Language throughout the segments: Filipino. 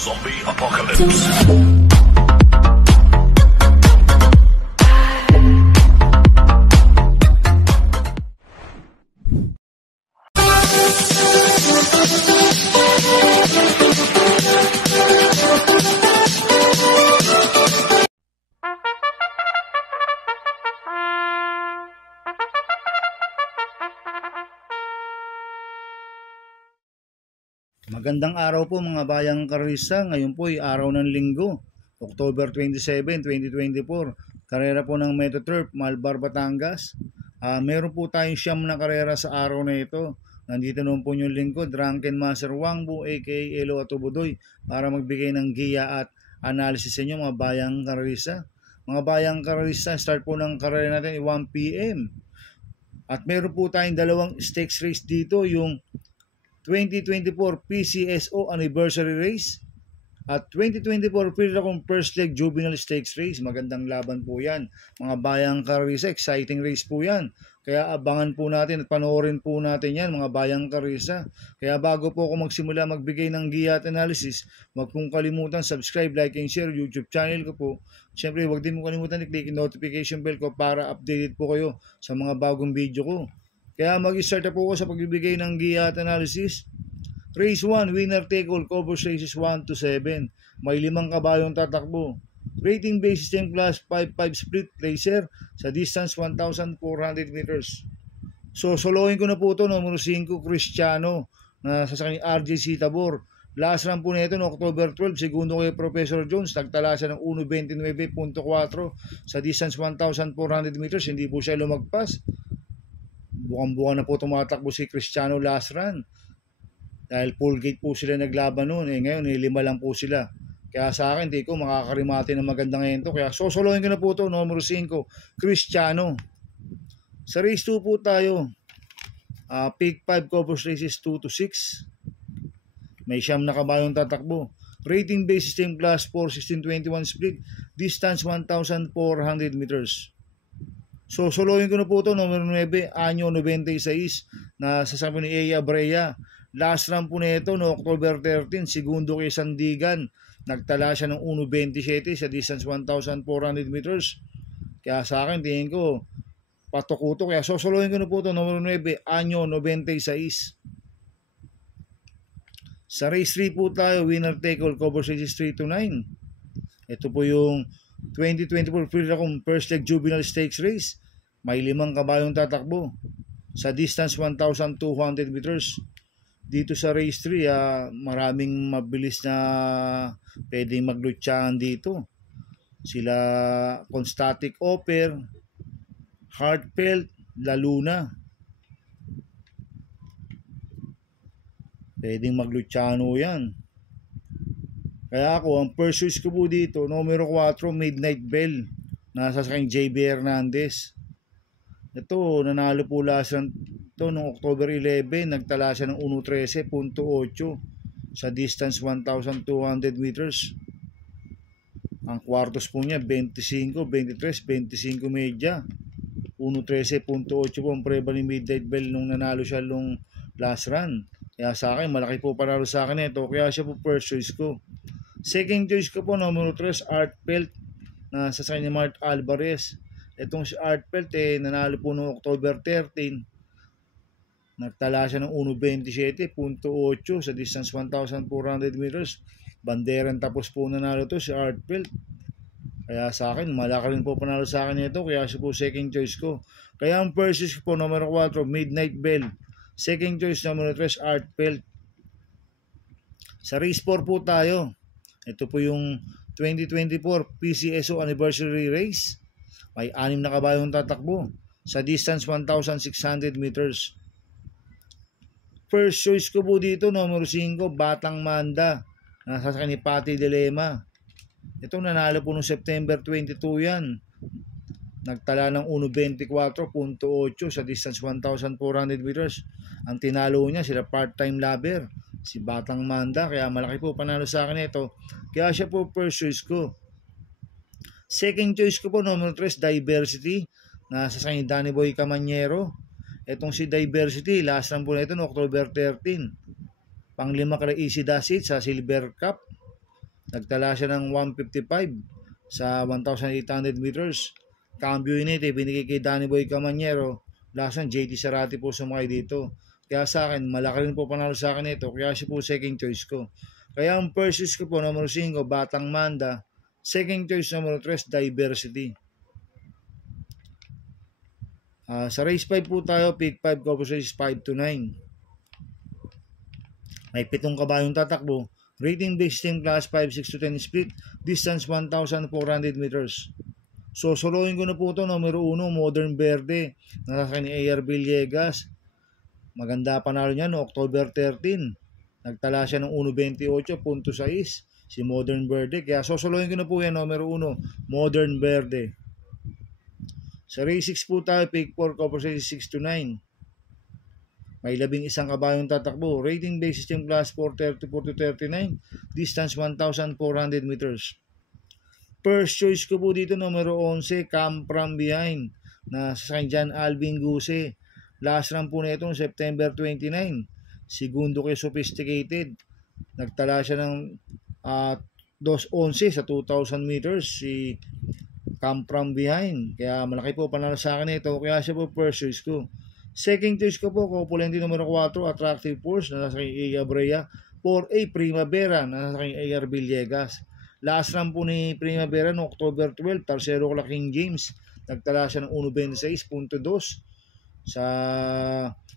Zombie Apocalypse. Magandang araw po mga bayang karisa. Ngayon po ay araw ng linggo, October 27, 2024. Karera po ng Metoturf, Malbar, Batangas. Meron po tayong siyam na karera sa araw na ito. Nandito naman po yung lingkod, Drunken Master Wangbu aka Elo Atubudoy, para magbigay ng giya at analysis sa inyo mga bayang karisa. Mga bayang karisa, start po ng karera natin 1 PM. At meron po tayong dalawang stakes race dito, yung 2024 PCSO Anniversary Race at 2024 Philracom First Leg Juvenile Stakes Race. Magandang laban po yan mga bayang karisa, exciting race po yan, kaya abangan po natin at panoorin po natin yan mga bayang karisa. Kaya bago po ako magsimula magbigay ng giya at analysis, huwag pong kalimutan subscribe, like and share YouTube channel ko po. Siyempre huwag din mo kalimutan i-click yung notification bell ko para updated po kayo sa mga bagong video ko. Kaya mag-start na po ako sa pagbibigay ng giya at analysis. Race 1, winner take all, covers races 1 to 7. May 5 kabayong tatakbo. Rating basis 10 plus 5-5 split racer sa distance 1,400 meters. So solohin ko na po ito, numero 5, Cristiano, na sa kanyang RJC Tabor. Last run po nito no October 12, segundo kay Professor Jones, nagtala siya ng 1.29.4 sa distance 1,400 meters. Hindi po siya lumagpas. Bukan-bukan na po tumatakbo si Cristiano last run. Dahil full gate po sila naglaban noon. Ngayon, 5 lang po sila. Kaya sa akin, di ko makakarimati ng maganda ngayon to. Kaya sosolohin ko na po ito, numero 5, Cristiano. Sa race 2 po tayo. Pick 5 covers races 2 to 6. May 9 na kabayong tatakbo. Rating basis 10 plus 4, 16-21 split. Distance 1,400 meters. So, solohin ko na po ito, numero 9, Anyo 96, na sasabi ni Eya Brea. Last run po na ito, no October 13, segundo kay Sandigan. Nagtala siya ng 1.27 sa distance 1,400 meters. Kaya sa akin, tingin ko, patukuto. Kaya sosolohin ko na po ito, numero 9, Anyo 96. Sa race 3 po tayo, winner take all, cover races 3 to 9. Ito po yung 2024 Philracom First Leg Juvenile Stakes Race. May 5 kabayong tatakbo sa distance 1,200 meters. Dito sa race 3, maraming mabilis na pwedeng maglutsyahan dito. Sila Constatic Offer, Heartfelt, Laluna. Pwedeng maglutsyahan o yan. Kaya ako, ang first choice ko po dito, numero 4, Midnight Bell, nasa sa kanyang JB Hernandez. Ito, nanalo po last run ito noong October 11, nagtala siya ng 1.13.8 sa distance 1,200 meters. Ang kwartos po niya, 25, 23, 25 media. 1.13.8 po ang preba ni Midnight Bell nung nanalo siya nung last run. Kaya sa akin, malaki po panalo sa akin ito, kaya siya po first choice ko. Second choice ko po, numero 3, Artfelt, na sa kanya Mart Alvarez. Itong si Artfelt, nanalo po noong October 13. Nagtala siya ng 1.27.8 sa distance 1,400 meters. Banderen tapos po nanalo to si Artfelt. Kaya sa akin, malaki rin po panalo sa akin ito, kaya siya po second choice ko. Kaya ang first choice ko po, numero 4, Midnight Bell. Second choice, numero 3, Artfelt. Sa race 4 po tayo. Ito po yung 2024 PCSO Anniversary Race. May 6 na kabayong tatakbo sa distance 1,600 meters. First choice ko po dito, numero 5, Batang Manda, nasa ni Pati Dilema. Ito nanalo po noong September 22 yan. Nagtala ng 1.24.8 sa distance 1,400 meters. Ang tinalo niya sila part-time lover, si Batang Manda, kaya malaki po panalo sa akin ito. Kaya siya po first choice ko. Second choice ko po, numero 3, Diversity, nasa sa kanya Danny Boy Camanyero. Itong si Diversity, last run po na ito no October 13. Pang-5 kala Easy Dasit sa Silver Cup. Nagtala siya ng 155 sa 1,800 meters. Cambio unit binigay kay Danny Boy Camanyero. Lasan JT Sarati po sumakay dito. Kaya sa akin, malaki rin po panalo sa akin ito. Kaya siya po second choice ko. Kaya ang first choice ko po, numero 5, Batang Manda. Second choice, numero 3, Diversity. Sa race 5 po tayo, pick 5 ko po sa race 5 to 9. May 7 kabayong tatakbo. Rating based team class 5, 6 to 10 split. Distance 1,400 meters. So, soloin ko na po ito, numero 1, Modern Verde. Nasa ni AR Villegas. Maganda panalo niya no October 13. Nagtala siya ng 1.28.6 si Modern Verde. Kaya sosolohin ko na po yan, numero 1, Modern Verde. Sa race 6 po tayo, pick 4 ko po sa 6 to 9. May 11 kabayong tatakbo. Rating basis team class 434 to 39. Distance 1,400 meters. First choice ko po dito, numero 11, Come From Behind. Na sa Jan Alvin Guse. Last run po na ito, September 29. Segundo kay Sophisticated. Nagtala siya ng 2.11 sa 2,000 meters si Come From Behind. Kaya malaki po panalo sa akin ito. Kaya siya po first choice ko. Second choice ko po, Copulente numero 4, Attractive Force na nasa kay Iya Brea. 4A Primavera na nasa kay AR Villegas. Last run po ni Primavera no October 12, Tercero ko King James. Nagtala siya ng 1.26.2 sa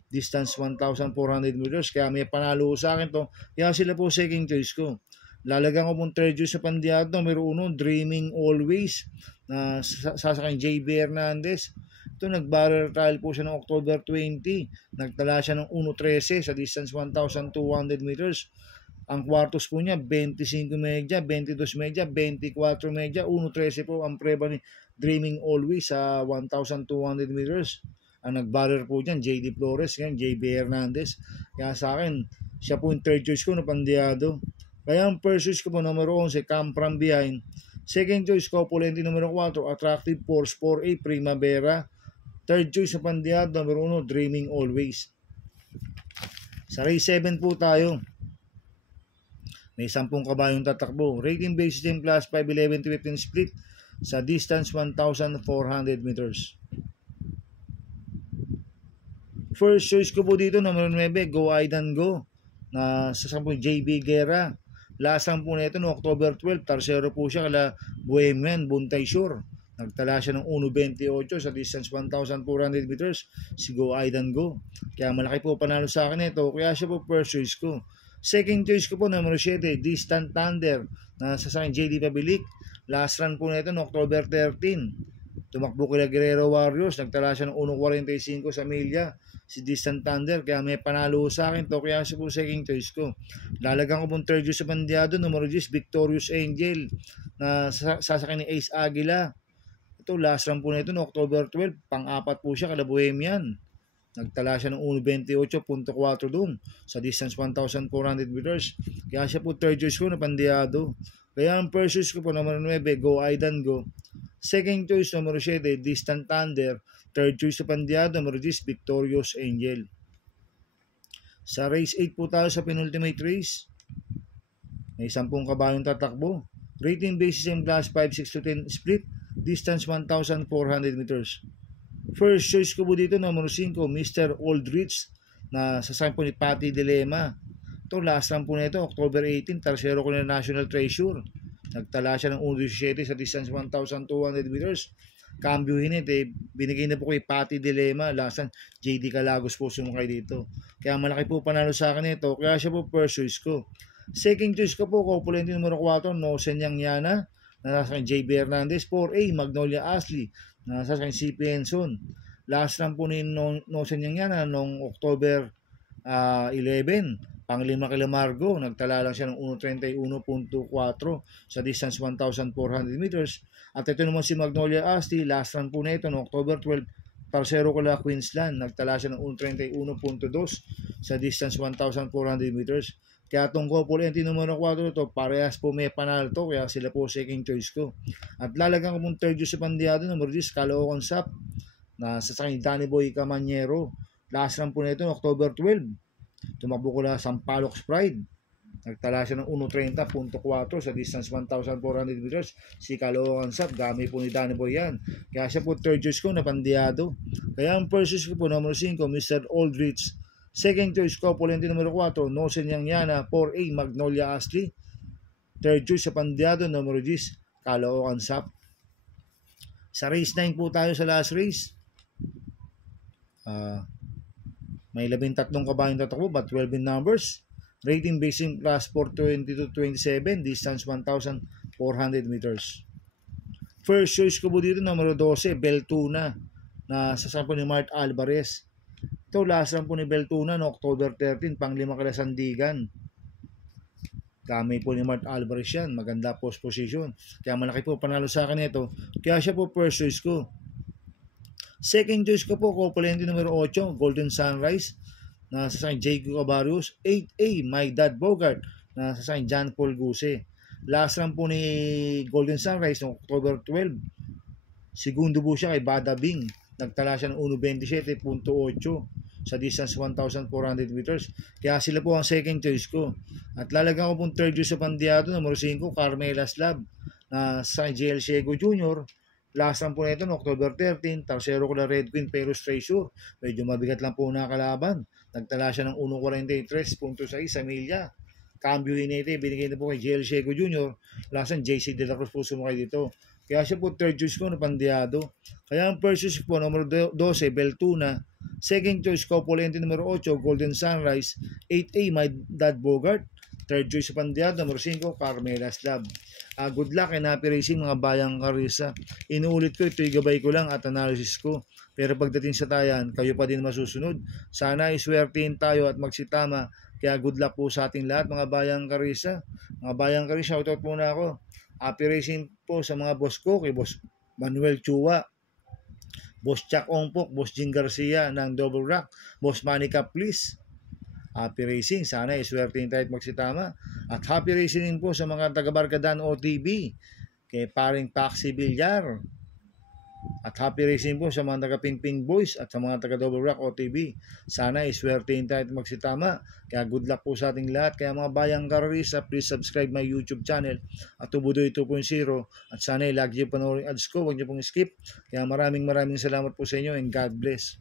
distance 1,400 meters. Kaya may panalo sa akin to. Kaya sila po second choice ko. Lalagyan ko pong third choice sa Pandiado, numero 1, Dreaming Always na sasakay JB Hernandez. Ito nag-barrel trial po siya noong October 20. Nagtala siya ng 1.13 sa distance 1,200 meters. Ang kwartos po niya 25 medya, 22 medya, 24 medya, 1.13 po ang preba ni Dreaming Always sa 1,200 meters. Ang nag-barrel po dyan, JD Flores, yan, JB Hernandez. Kaya sa akin, siya po yung third choice ko na Pandiado. Kaya ang first choice ko po, numero 11, Come From Behind. Second choice ko, Pulente numero 4, Attractive Force 4A Primavera. Third choice sa Pandiado, numero 1, Dreaming Always. Sa race 7 po tayo. May 10 kabayong tatakbo. Rating based team class 5, 11 to 15 split sa distance 1,400 meters. First choice ko po dito, numero 9, Go Aidan Go. Na sa 10 JB Guerra. Last time po na ito no October 12. Tercero po siya kala Bohemian Buntay Shore. Nagtala siya ng 1.28 sa distance 1,400 meters. Si Go Aidan Go. Kaya malaki po panalo sa akin ito. Kaya siya po first choice ko. Second choice ko po, numero 7, Distant Thunder. Na sa JD Pabilik. Last run po na ito no October 13. Tumakbo kila Guerrero Warriors. Nagtala siya ng 1.45 sa milya. Si Distant Thunder. Kaya may panalo sa akin to. Kaya siya po second choice ko. Lalagyan ko pong third choice sa Pandiado. Numero 10, Victorious Angel. Na sasakay ni Ace Aguila. Ito, last run po na ito no October 12. Pang-apat po siya kala Bohemian. Nagtala siya ng 1.28.4 doon sa distance 1,400 meters. Kaya siya po third choice ko na Pandiado. Kaya ang first choice ko po numero 9, Go Aidan Go. Second choice numero 7, Distant Thunder. Third choice sa Pandiado, numero 10, Victorious Angel. Sa race 8 po tayo sa penultimate race. May 10 kabayong tatakbo. Rating basis in class 5, 6 to 10 split. Distance 1,400 meters. First choice ko po dito, numero 5, Mr. Aldrich na sasakyan po ni Patty Dilema. Ito, last run po na ito, October 18, Tercero ko na National Treasure. Nagtala siya ng 1.17 sa distance 1,200 meters. Cambio hinit binigay na po kay Patty Dilema. Last run, JD Calagos po sumakay dito. Kaya malaki po panalo sa akin ito. Kaya siya po first choice ko. Second choice ko po, Copulente numero 4, Nosen Yangyana. Nasa kay JB Hernandez. 4A, Magnolia Ashley. Nasa kay CP Enson. Last run po ni Nosen Yangyana noong October 11. Panglima kay Lamargo. Nagtala lang siya ng 1.31.4 sa distance 1,400 meters. At ito naman si Magnolia Ashley. Last run po na ito noong October 12. Tercero kala Queensland. Nagtala siya ng 1.31.2 sa distance 1,400 meters. Kaya itong Copulente numero 4 ito, parehas po may panalo to, kaya sila po second choice ko. At lalagyan ko pong third choice sa Pandiado, numero 10, Caloocan Sap, na sasakay Danny Boy Camanyero. Last run po na ito, October 12. Tumakbo ko na Sampaloc Pride. Nagtala siya ng 1.30.4 sa distance 1,400 meters. Si Caloocan Sap, gamit po ni Danny Boy yan. Kaya siya po third choice ko na Pandiado. Kaya ang first choice ko po, number 5, Mr. Aldrich. Second choice ko, Polente numero 4, Nosen Yangyana, 4A, Magnolia Ashley. Third choice sa Pandiado, numero 10, Caloocan Sap. Sa race 9 po tayo sa last race. May 13 kabayong tatakbo but 12 in numbers. Rating basing class 420-27, distance 1,400 meters. First choice ko po dito, numero 12, Beltuna, na sasampo ni Mart Alvarez. Ito, last run po ni Beltuna no October 13, pang 5 kala Sandigan. Gamit po ni Mart Alvarez yan. Maganda post position. Kaya malaki po panalo sa akin ito. Kaya siya po first choice ko. Second choice ko po, Copolente numero 8, Golden Sunrise, na sasakyan Jacob Cabarius. 8A, My Dad Bogart, na sasakyan John Paul Guse. Last run po ni Golden Sunrise no October 12. Segundo po siya kay Bada Bing. Nagtala siya ng 1.27.8 sa distance 1,400 meters. Kaya sila po ang second choice ko. At lalagyan ko pong third choice sa Pandiado, numero 5, Carmela Slab, na sa JL Ciego Jr. Last run po nito no October 13, Tercero ko na Red Queen pero Treasure. Medyo mabigat lang po nakalaban. Nagtala siya ng 1.43.6 sa milya. Cambio Hinete, binigay na po kay JL Ciego Jr. Last run, JC De La Cruz po sumakay dito. Kaya siya po third choice ko na Pandiado. Kaya ang first choice po, numero 12, Beltuna. Second choice ko, Polente numero 8, Golden Sunrise. 8A, My Dad Bogart. Third choice sa Pandiado, numero 5, Carmela Slab. Good luck and happy racing mga bayang karisa. Inuulit ko, ito'y gabay ko lang at analysis ko. Pero pagdating sa tayan, kayo pa din masusunod. Sana iswertein tayo at magsitama. Kaya good luck po sa ating lahat mga bayang karisa. Mga bayang karisa, shoutout muna ako. Happy racing po sa mga boss ko, kay Boss Manuel Chua, Boss Chuck Ongpok, Boss Jing Garcia ng Double Rock, Boss Manny Caplis. Happy racing, sana iswertein tayo at magsitama. At happy racing po sa mga taga-Barkadan OTB, kay paring Paxi Villar. At happy racing po sa mga taga-Pingping Boys at sa mga taga-Double Rock OTB. Sana iswertein tayo at magsitama. Kaya good luck po sa ating lahat. Kaya mga bayang kararisa, please subscribe my YouTube channel at Tubudoy 2.0. At sana lagi nyo panoorin ads ko, huwag nyo pong skip. Kaya maraming salamat po sa inyo and God bless.